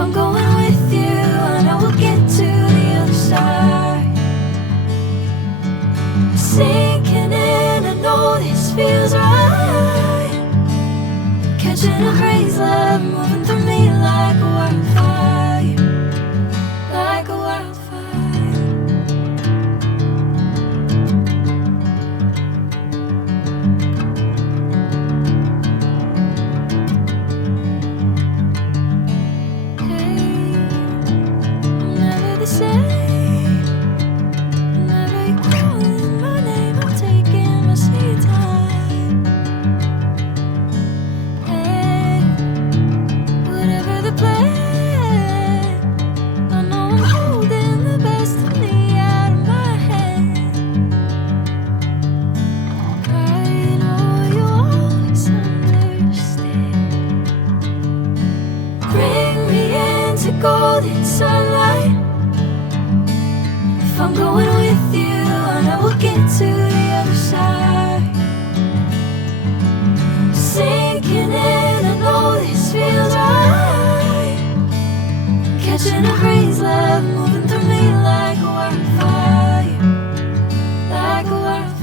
I'm going with you, I know we'll get to the other side. Sinking in, I know this feels right. Catching a crazy love moving through me like a wildfire, like a wildfire. Golden sunlight. If I'm going with you, I know we'll get to the other side. Sinking in, I know this feels right. Catching a crazy love moving through me like a wildfire, like a wildfire.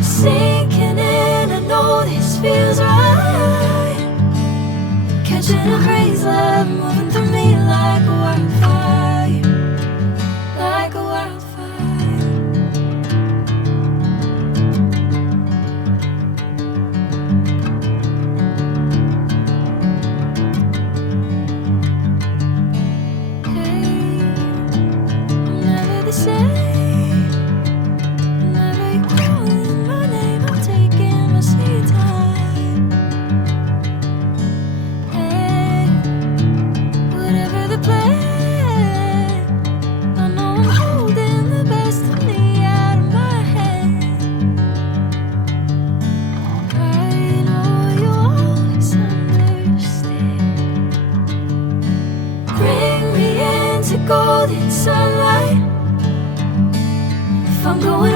Sinking in, I know this feels right. Catching a crazy love moving through me like a wildfire, like a wildfire. Hey, I'm never the same. Golden sunlight. If I'm going